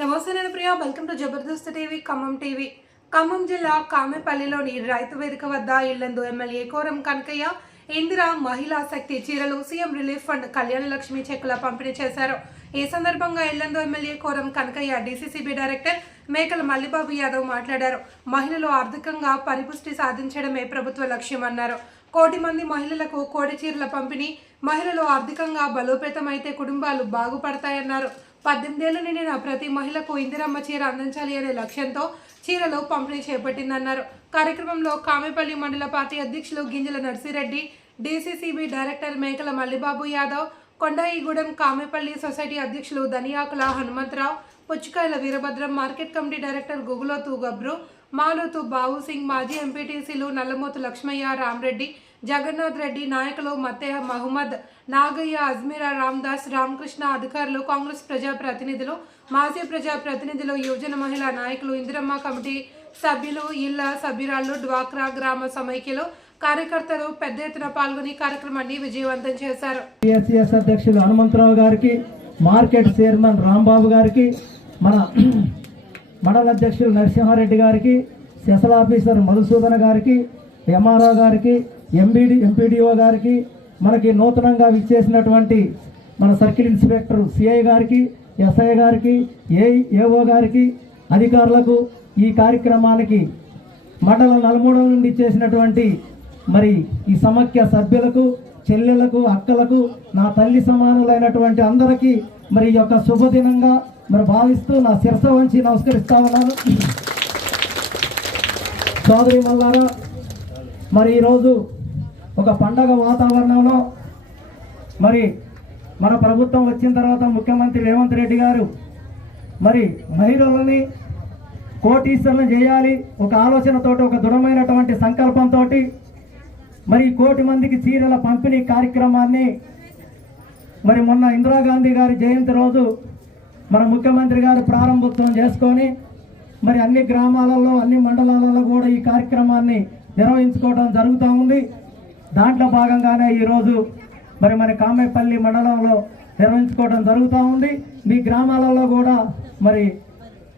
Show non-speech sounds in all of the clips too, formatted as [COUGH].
నమస్తే నేను Priya. Welcome to Jabardasth TV Khammam TV. Khammam జిల్లా కామెపల్లిలోని రైతు వేదిక వద్ద ఇళ్ళందు ఎమ్మెల్యే కోరం కనకయ్య ఇందిరా మహిళా శక్తి చీరలు CM relief fund Kalyana Lakshmi చెక్కుల పంపిణీ చేశారు. ఈ సందర్భంగా Yellandu MLA Koram Kanakaiah DCCB director Mekala Mallibabu Yadav మాట్లాడారు. మహిళలు ఆర్థికంగా పరిపుష్టి సాధించడమే ప్రభుత్వ లక్ష్యమన్నారు కోటి మంది మహిళలకు కోడి చీరల పంపిణీ మహిళలు ఆర్థికంగా బలోపేతమైతే కుటుంబాలు బాగుపడతాయన్నారు. పద్దెనిమిదేళ్ళు నిండిన ప్రతి మహిళకు ఇందిరమ్మ చీర అందించాలి అనే లక్ష్యంతో చీరలు పంపిణీ చేపట్టిందన్నారు. కార్యక్రమంలో కామెపల్లి మండల పార్టీ అధ్యక్షులు గింజల Narsireddy DCCB director Mekala Mallibabu Yadav Kondaigudem Kamepalli society అధ్యక్షులు Daniyakula Hanumantharao Puchakayala Veerabhadram market committee director Guguloth Gabru Maloth Bavu Singh మాజీ ఎంపీటీసీలు నల్లమోతు లక్ష్మయ్య రామరెడ్డి జగన్నాథ్ రెడ్డి నాయకులు మతే మహమ్మద్ నాగయ్య అజ్మీరా రామ్దాస్ రామకృష్ణ అధికారులు కాంగ్రెస్ ప్రజా ప్రతినిధులు మాజీ ప్రజా ప్రతినిధులు యువజన మహిళా నాయకులు ఇందిరమ్మ కమిటీ సభ్యులు ఇళ్ళ సభ్యురాళ్ళు డ్వాక్రా గ్రామ సమైక్యలు కార్యకర్తలు పెద్ద ఎత్తున పాల్గొని కార్యక్రమాన్ని విజయవంతం చేశారు. పిఎస్సిఎస్ అధ్యక్షులు హనుమంతరావు గారికి మార్కెట్ చైర్మన్ రాంబాబు గారికి మన [CLEARS THROAT] మండల అధ్యక్షులు నరసింహారెడ్డి గారికి సెసల్ ఆఫీసర్ మధుసూదన గారికి ఎంఆర్ఓ గారికి ఎంబీడి ఎంపీడీఓ గారికి మనకి నూతనంగా విచ్చేసినటువంటి మన సర్కిల్ ఇన్స్పెక్టర్ సిఐ గారికి ఎస్ఐ గారికి ఏ ఏఓ గారికి అధికారులకు ఈ కార్యక్రమానికి మండల నలుమూడల నుండి చేసినటువంటి మరి ఈ సమాఖ్య సభ్యులకు చెల్లెలకు అక్కలకు నా తల్లి సమానులైనటువంటి అందరికీ మరి ఈ యొక్క శుభదినంగా మరి భావిస్తూ నా శిరస వంచి నమస్కరిస్తా ఉన్నాను. సోదరి మల్లారా మరి ఈరోజు ఒక పండగ వాతావరణంలో మరి మన ప్రభుత్వం వచ్చిన తర్వాత ముఖ్యమంత్రి రేవంత్ రెడ్డి గారు మరి మహిళలని కోటీశ్వరులను చేయాలి ఒక ఆలోచనతోటి ఒక దృఢమైనటువంటి సంకల్పంతో మరి కోటి మందికి చీరల పంపిణీ కార్యక్రమాన్ని మరి మొన్న ఇందిరాగాంధీ గారి జయంతి రోజు మన ముఖ్యమంత్రి గారు ప్రారంభోత్సవం చేసుకొని మరి అన్ని గ్రామాలలో అన్ని మండలాలలో కూడా ఈ కార్యక్రమాన్ని నిర్వహించుకోవడం జరుగుతూ ఉంది. దాంట్లో భాగంగానే ఈరోజు మరి మన కామేపల్లి మండలంలో నిర్వహించుకోవడం జరుగుతూ ఉంది. మీ గ్రామాలలో కూడా మరి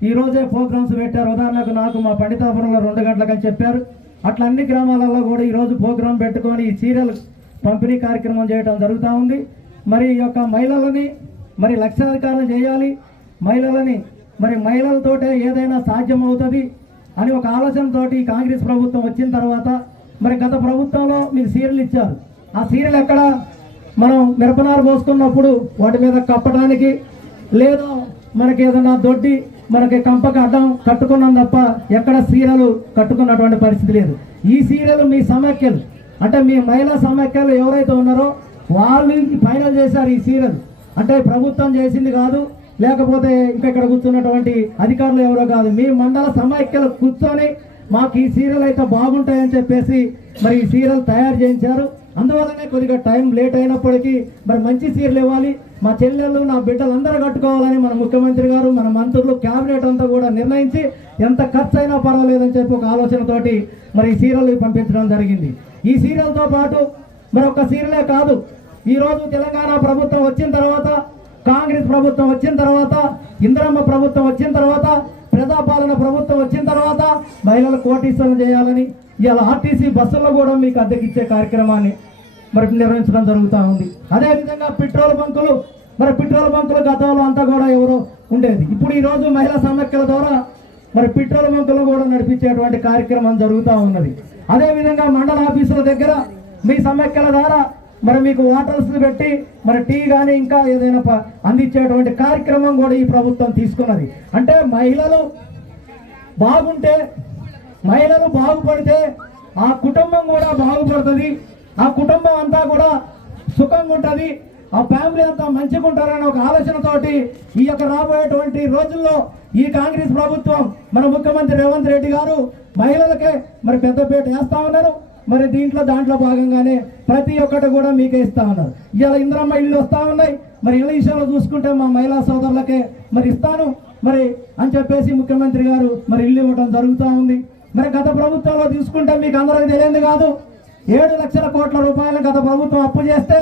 ఈరోజే ప్రోగ్రామ్స్ పెట్టారు. ఉదాహరణకు నాకు మా పండితాపురంలో రెండు గంటలకని చెప్పారు. అట్లా అన్ని గ్రామాలలో కూడా ఈరోజు ప్రోగ్రాం పెట్టుకొని ఈ సీరియల్ పంపిణీ కార్యక్రమం చేయడం జరుగుతూ ఉంది. మరి ఈ యొక్క మహిళలని మరి లక్ష్యాధికారం చేయాలి. మహిళలని మరి మహిళలతోటే ఏదైనా సాధ్యం అవుతుంది అని ఒక ఆలోచనతోటి కాంగ్రెస్ ప్రభుత్వం వచ్చిన తర్వాత మరి గత ప్రభుత్వంలో మీరు సీరియల్ ఇచ్చారు. ఆ సీరియల్ ఎక్కడ? మనం మిరపనారు పోసుకున్నప్పుడు వాటి మీద కప్పడానికి లేదా మనకి ఏదైనా దొడ్డి మనకి కంపక అడ్డం కట్టుకున్నాం తప్ప ఎక్కడ సీరలు కట్టుకున్నటువంటి పరిస్థితి లేదు. ఈ సీరియల్ మీ సమాఖ్యలు. అంటే మీ మహిళా సమాఖ్యలు ఎవరైతే ఉన్నారో వాళ్ళు ఫైనల్ చేశారు ఈ సీరియల్. అంటే ప్రభుత్వం చేసింది కాదు లేకపోతే ఇంకా ఇక్కడ కూర్చున్నటువంటి అధికారులు ఎవరో కాదు. మీ మండల సమాఖ్యలు కూర్చొని మాకు ఈ సీరియల్ అయితే బాగుంటాయని చెప్పేసి మరి ఈ సీరియల్ తయారు చేయించారు. అందువల్లనే కొద్దిగా టైం లేట్ అయినప్పటికీ మరి మంచి సీరియల్ ఇవ్వాలి. మా చెల్లెళ్ళు నా బిడ్డలు అందరూ కట్టుకోవాలని మన ముఖ్యమంత్రి గారు మన మంత్రులు క్యాబినెట్ అంతా కూడా నిర్ణయించి ఎంత ఖర్చు అయినా పర్వాలేదని చెప్పి ఒక ఆలోచనతోటి మరి ఈ సీరియల్ పంపించడం జరిగింది. ఈ సీరియల్తో పాటు మరి ఒక సీరియలే కాదు ఈ రోజు తెలంగాణ ప్రభుత్వం వచ్చిన తర్వాత కాంగ్రెస్ ప్రభుత్వం వచ్చిన తర్వాత ఇందిరమ్మ ప్రభుత్వం వచ్చిన తర్వాత ప్రజాపాలన ప్రభుత్వం వచ్చిన తర్వాత మహిళలు కోటీశ్వరం చేయాలని ఇవాళ ఆర్టీసీ బస్సుల్లో కూడా మీకు అద్దెకిచ్చే కార్యక్రమాన్ని మరి నిర్వహించడం జరుగుతూ ఉంది. అదేవిధంగా పెట్రోల్ బంకులు మరి పెట్రోల్ బంకులు గతంలో అంతా కూడా ఎవరో ఉండేది. ఇప్పుడు ఈరోజు మహిళా సమాఖ్యల ద్వారా మరి పెట్రోల్ బంకులు కూడా నడిపించేటువంటి కార్యక్రమం జరుగుతూ ఉన్నది. అదేవిధంగా మండల ఆఫీసుల దగ్గర మీ సమాఖ్యల ద్వారా మరి మీకు హోటల్స్ పెట్టి మరి టీ కానీ ఇంకా ఏదైనా ప- అందించేటువంటి కార్యక్రమం కూడా ఈ ప్రభుత్వం తీసుకున్నది. అంటే మహిళలు బాగుంటే మహిళలు బాగుపడితే ఆ కుటుంబం కూడా బాగుపడుతుంది. ఆ కుటుంబం అంతా కూడా సుఖంగా ఉంటుంది. ఆ ఫ్యామిలీ అంతా మంచిగా ఉంటారనే ఒక ఆలోచనతోటి ఈ యొక్క రాబోయేటువంటి రోజుల్లో ఈ కాంగ్రెస్ ప్రభుత్వం మన ముఖ్యమంత్రి రేవంత్ రెడ్డి గారు మహిళలకే మరి పెద్దపేట వేస్తా ఉన్నారు. మరి దీంట్లో దాంట్లో భాగంగానే ప్రతి ఒక్కటి కూడా మీకే ఇస్తా ఉన్నారు ఇవాళ ఇంద్రమ్మ ఇల్లు వస్తా ఉన్నాయి. మరి ఇళ్ళ విషయంలో చూసుకుంటే మా మహిళా సోదరులకే మరి ఇస్తాను. మరి అని చెప్పేసి ముఖ్యమంత్రి గారు మరి ఇల్లు ఇవ్వడం జరుగుతూ ఉంది. మరి గత ప్రభుత్వంలో తీసుకుంటే మీకు అందరికి తెలియదు కాదు. ఏడు లక్షల కోట్ల రూపాయలు గత ప్రభుత్వం అప్పు చేస్తే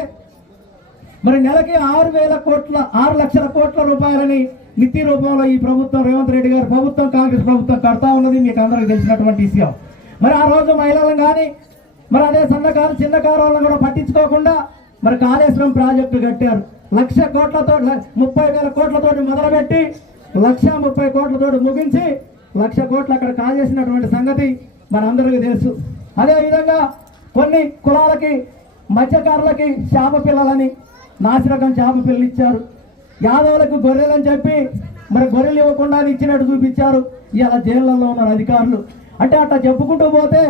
మరి నెలకి ఆరు వేల కోట్ల ఆరు లక్షల కోట్ల రూపాయలని మిత్తి రూపంలో ఈ ప్రభుత్వం రేవంత్ రెడ్డి గారి ప్రభుత్వం కాంగ్రెస్ ప్రభుత్వం కడతా ఉన్నది. మీకు అందరికి తెలిసినటువంటి విషయం. మరి ఆ రోజు మహిళలను కానీ మరి అదే సన్నకారు చిన్నకారు వాళ్ళని కూడా పట్టించుకోకుండా మరి కాళేశ్వరం ప్రాజెక్టు కట్టారు. లక్ష కోట్లతో ముప్పై వేల కోట్లతోటి మొదలుపెట్టి లక్ష ముప్పై కోట్లతో ముగించి లక్ష కోట్లు అక్కడ కాజేసినటువంటి సంగతి మనందరికీ తెలుసు. అదేవిధంగా కొన్ని కులాలకి మత్స్యకారులకి చేప పిల్లలని నాసిరకం చేప పిల్లలు ఇచ్చారు యాదవులకు గొర్రెలని చెప్పి మరి గొర్రెలు ఇవ్వకుండా ఇచ్చినట్టు చూపించారు. ఇలా జైళ్ళల్లో ఉన్నారు అధికారులు. అంటే అట్లా చెప్పుకుంటూ పోతే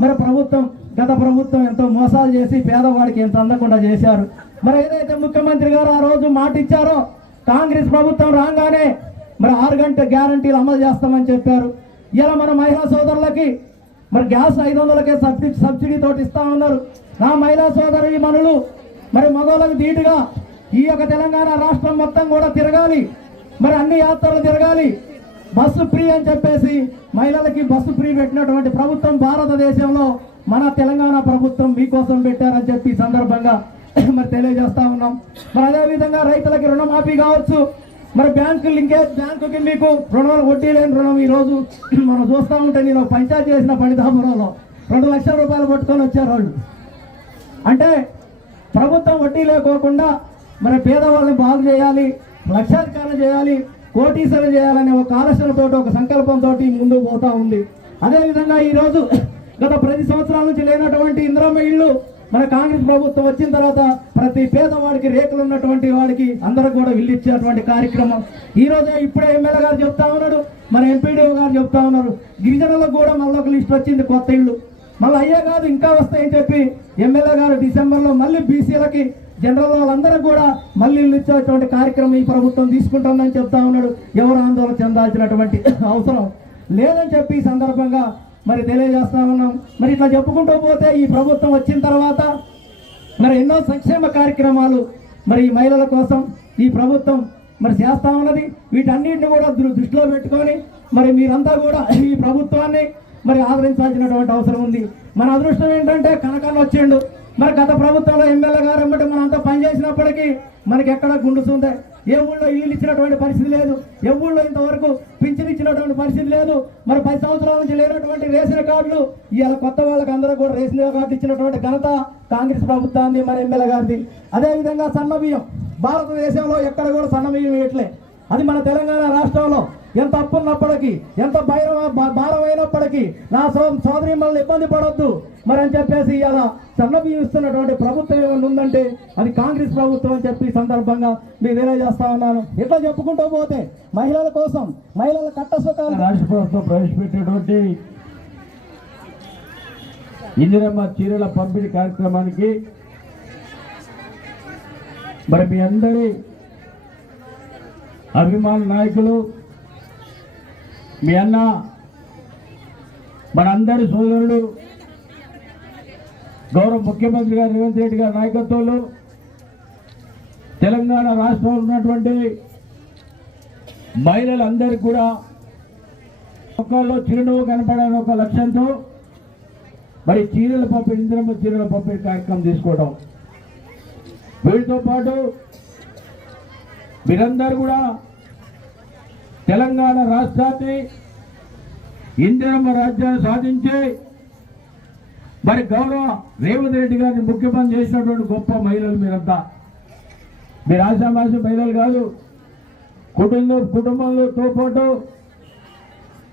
మరి ప్రభుత్వం గత ప్రభుత్వం ఎంతో మోసాలు చేసి పేదవాడికి ఎంత అందకుండా చేశారు. మరి ఏదైతే ముఖ్యమంత్రి గారు ఆ రోజు మాట ఇచ్చారో కాంగ్రెస్ ప్రభుత్వం రాగానే మరి ఆరు గంట గ్యారంటీలు అమలు చేస్తామని చెప్పారు. ఇలా మన మహిళా సోదరులకి మరి గ్యాస్ ఐదు వందలకే సబ్సిడీ సబ్సిడీ తోటి ఇస్తా ఉన్నారు. నా మహిళా సోదరి మనులు మరి మగవాళ్ళకి ధీటుగా ఈ యొక్క తెలంగాణ రాష్ట్రం మొత్తం కూడా తిరగాలి. మరి అన్ని యాత్రలు తిరగాలి. బస్సు ఫ్రీ అని చెప్పేసి మహిళలకి బస్సు ఫ్రీ పెట్టినటువంటి ప్రభుత్వం భారతదేశంలో మన తెలంగాణ ప్రభుత్వం మీకోసం పెట్టారని చెప్పి సందర్భంగా మరి తెలియజేస్తా ఉన్నాం. మరి అదేవిధంగా రైతులకి రుణమాఫీ కావచ్చు. మరి బ్యాంకు లింకేజ్ బ్యాంకుకి మీకు రుణాలు వడ్డీ లేని రుణం ఈరోజు మనం చూస్తూ ఉంటే నేను పంచాయతీ చేసిన పణితాపురంలో రెండు లక్షల రూపాయలు పట్టుకొని వచ్చారు వాళ్ళు. అంటే ప్రభుత్వం వడ్డీ లేకోకుండా మరి పేదవాళ్ళని బాగు చేయాలి లక్షాధికారం చేయాలి కోటీశ్వరం చేయాలనే ఒక ఆలోచనతో ఒక సంకల్పంతో ముందుకు పోతా ఉంది. అదేవిధంగా ఈరోజు గత ప్రతి సంవత్సరాల నుంచి లేనటువంటి ఇందిరమ్మ ఇళ్ళు మన కాంగ్రెస్ ప్రభుత్వం వచ్చిన తర్వాత ప్రతి పేదవాడికి రేకులు ఉన్నటువంటి వాడికి అందరికి కూడా ఇల్లు ఇచ్చేటువంటి కార్యక్రమం. ఈ రోజే ఇప్పుడే ఎమ్మెల్యే గారు చెప్తా ఉన్నాడు మన ఎంపీడీఓ గారు చెప్తా ఉన్నారు. గిరిజనులకు కూడా మళ్ళీ ఒక లిస్ట్ వచ్చింది కొత్త ఇళ్ళు. మళ్ళీ అయ్యే కాదు ఇంకా వస్తాయని చెప్పి ఎమ్మెల్యే గారు డిసెంబర్లో మళ్ళీ బీసీలకి జనరల్ వాళ్ళందరూ కూడా మళ్ళీ ఇల్లు ఇచ్చేటువంటి కార్యక్రమం ఈ ప్రభుత్వం తీసుకుంటుందని చెప్తా ఉన్నాడు. ఎవరు ఆందోళన చెందాల్సినటువంటి [LAUGHS] అవసరం లేదని చెప్పి ఈ సందర్భంగా మరి తెలియజేస్తా ఉన్నాం. మరి ఇట్లా చెప్పుకుంటూ పోతే ఈ ప్రభుత్వం వచ్చిన తర్వాత మరి ఎన్నో సంక్షేమ కార్యక్రమాలు మరి ఈ మహిళల కోసం ఈ ప్రభుత్వం మరి చేస్తా ఉన్నది. వీటన్నిటిని కూడా దృష్టిలో పెట్టుకొని మరి మీరంతా కూడా [LAUGHS] ఈ ప్రభుత్వాన్ని మరి ఆదరించాల్సినటువంటి అవసరం ఉంది. మన అదృష్టం ఏంటంటే కనకన్న వచ్చిండు. మరి గత ప్రభుత్వంలో ఎమ్మెల్యే గారు ఎమ్మటి మనం అంతా పనిచేసినప్పటికీ మనకి ఎక్కడ గుండుతుందే ఏ ఊళ్ళో ఇల్లు ఇచ్చినటువంటి పరిస్థితి లేదు. ఏ ఊళ్ళో ఇంతవరకు పింఛన్ ఇచ్చినటువంటి పరిస్థితి లేదు. మరి పది సంవత్సరాల నుంచి లేనటువంటి రేషన్ కార్డులు ఇవాళ కొత్త వాళ్ళకి అందరూ కూడా రేషన్ కార్డు ఇచ్చినటువంటి ఘనత కాంగ్రెస్ ప్రభుత్వాన్ని మన ఎమ్మెల్యే గారిది. అదేవిధంగా సన్నబియ్యం భారతదేశంలో ఎక్కడ కూడా సన్నబియ్యం ఇవ్వట్లే వేయట్లే. అది మన తెలంగాణ రాష్ట్రంలో ఎంత అప్పున్నప్పటికీ ఎంత భైరవ భారమైనప్పటికీ నా సో సోదరి మనల్ని ఇబ్బంది పడొద్దు. మరి అని చెప్పేసి ఇలా సన్న ప్రభుత్వం ఏమైనా ఉందంటే అది కాంగ్రెస్ ప్రభుత్వం అని చెప్పి సందర్భంగా మీకు తెలియజేస్తా ఉన్నాను. ఇట్లా చెప్పుకుంటూ పోతే మహిళల కోసం మహిళల కట్ట సుఖాలు రాష్ట్ర ప్రభుత్వం ప్రవేశపెట్టినటువంటి ఇందిరమ్మ చీరల పంపిణీ కార్యక్రమానికి మరి మీ అందరి అభిమాన నాయకులు మీ అన్న మనందరి సోదరుడు గౌరవ ముఖ్యమంత్రి గారు రేవంత్ రెడ్డి గారి నాయకత్వంలో తెలంగాణ రాష్ట్రంలో ఉన్నటువంటి మహిళలందరికీ కూడా ఒక్కళ్ళు చిరునవ్వు కనపడాలని ఒక లక్ష్యంతో మరి చీరల పంపిణీ ఇంద్రమ్మ చీరల పంపిణీ కార్యక్రమం తీసుకోవడం వీటితో పాటు మీరందరూ కూడా తెలంగాణ రాష్ట్రాన్ని ఇందిరమ్మ రాజ్యాన్ని సాధించి మరి గౌరవ రేవంత్ రెడ్డి గారిని ముఖ్యమంత్రి చేసినటువంటి గొప్ప మహిళలు మీరంతా. మీరు ఆశామాసి మహిళలు కాదు కుటుంబం కుటుంబంతో పాటు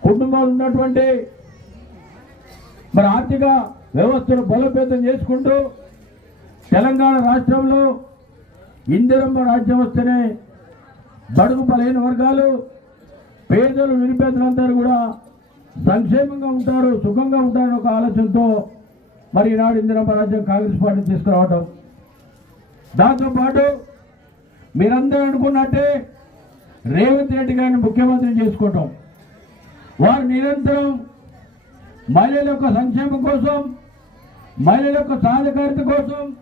కుటుంబాలు ఉన్నటువంటి మరి ఆర్థిక వ్యవస్థను బలోపేతం చేసుకుంటూ తెలంగాణ రాష్ట్రంలో ఇందిరమ్మ రాజ్యం వస్తేనే బడుగు బలైన వర్గాలు పేదలు నిరుపేదలందరూ కూడా సంక్షేమంగా ఉంటారు సుఖంగా ఉంటారని ఒక ఆలోచనతో మరి ఈనాడు ఇందిరమ్మ రాజ్యం కాంగ్రెస్ పార్టీ తీసుకురావటం. దాంతోపాటు మీరందరూ అనుకున్నట్టే రేవంత్ రెడ్డి గారిని ముఖ్యమంత్రి చేసుకోవటం. వారు నిరంతరం మహిళల యొక్క సంక్షేమం కోసం మహిళల యొక్క సాధికారిత కోసం